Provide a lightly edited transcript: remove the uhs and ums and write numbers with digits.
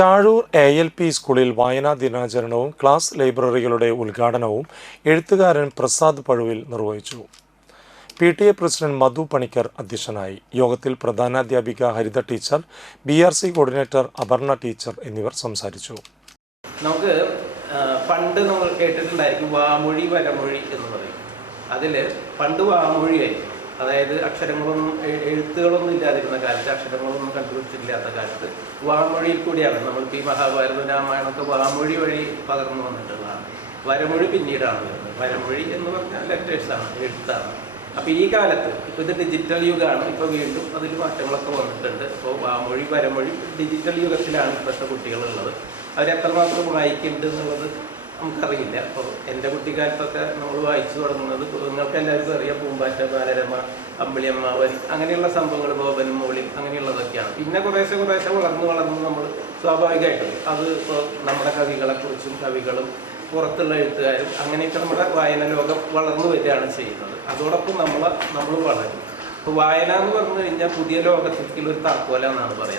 Chazhur ALP സ്കൂളിൽ വായനാ ദിനാചരണവും class ലൈബ്രറികളുടെ ഉദ്ഘാടനവും എഴുത്തുകാരൻ പ്രസാദ് പഴുവിൽ നിർവഹിച്ചു. PTA പ്രസിഡന്റ് മധു പണിക്കർ അധ്യക്ഷനായി. യോഗത്തിൽ പ്രധാനാധ്യാപിക Haritha teacher, BRC coordinator Aparna teacher എന്നിവർ സംസാരിച്ചു. നമുക്ക് പണ്ട് നമ്മൾ കേട്ടിട്ടുണ്ടായിരിക്കും വാമൊഴി വരമൊഴി എന്ന് പറയും. അതിൽ പണ്ട് വാമൊഴിയായിരുന്നു, അതായത് അക്ഷരങ്ങളൊന്നും എഴുത്തുകളൊന്നും ഇല്ലാതിരുന്ന കാലത്ത്, അക്ഷരങ്ങളൊന്നും കണ്ടുപിടിച്ചിട്ടില്ലാത്ത കാലത്ത് വാമൊഴിയിൽ കൂടിയാണ് നമ്മൾക്ക് ഈ മഹാഭാരത രാമായണമൊക്കെ വാമൊഴി വഴി പകർന്നു വന്നിട്ടുള്ളതാണ്. വരമൊഴി പിന്നീടാണ് വരുന്നത്. വരമൊഴി എന്ന് പറഞ്ഞാൽ ലെറ്റേഴ്സാണ്, എഴുത്താണ്. അപ്പോൾ ഈ കാലത്ത് ഇപ്പോൾ ഇത് ഡിജിറ്റൽ യുഗമാണ്, ഇപ്പോൾ വീണ്ടും അതിൽ മാറ്റങ്ങളൊക്കെ വന്നിട്ടുണ്ട്. ഇപ്പോൾ വാമൊഴി വരമൊഴി ഡിജിറ്റൽ യുഗത്തിലാണ് ഇപ്പോഴത്തെ കുട്ടികളുള്ളത്. അവരെത്രമാത്രം വായിക്കുന്നുണ്ട് എന്നുള്ളത് നമുക്കറിയില്ല. അപ്പോൾ എൻ്റെ കുട്ടിക്കാലത്തൊക്കെ നമ്മൾ വായിച്ചു തുടങ്ങുന്നത് നിങ്ങൾക്ക് എല്ലാവർക്കും അറിയാം, പൂമ്പാറ്റ, ബാലരമ, അമ്പിളിയമ്മാവൻ, അങ്ങനെയുള്ള സംഭവങ്ങൾ, ബോബനും മോളിയും അങ്ങനെയുള്ളതൊക്കെയാണ്. പിന്നെ കുറേശ്ശെ വളർന്ന് നമ്മൾ സ്വാഭാവികമായിട്ടും അത് ഇപ്പോൾ നമ്മുടെ കവികളെക്കുറിച്ചും കവികളും പുറത്തുള്ള എഴുത്തുകാരും അങ്ങനെയൊക്കെ നമ്മുടെ വായന ലോകം വളർന്നു വരികയാണ് ചെയ്യുന്നത്. അതോടൊപ്പം നമ്മൾ വളരും. ഇപ്പോൾ വായന എന്ന് പറഞ്ഞു കഴിഞ്ഞാൽ പുതിയ ലോകത്തേക്കുള്ള ഒരു താക്കോല എന്നാണ് പറയുന്നത്.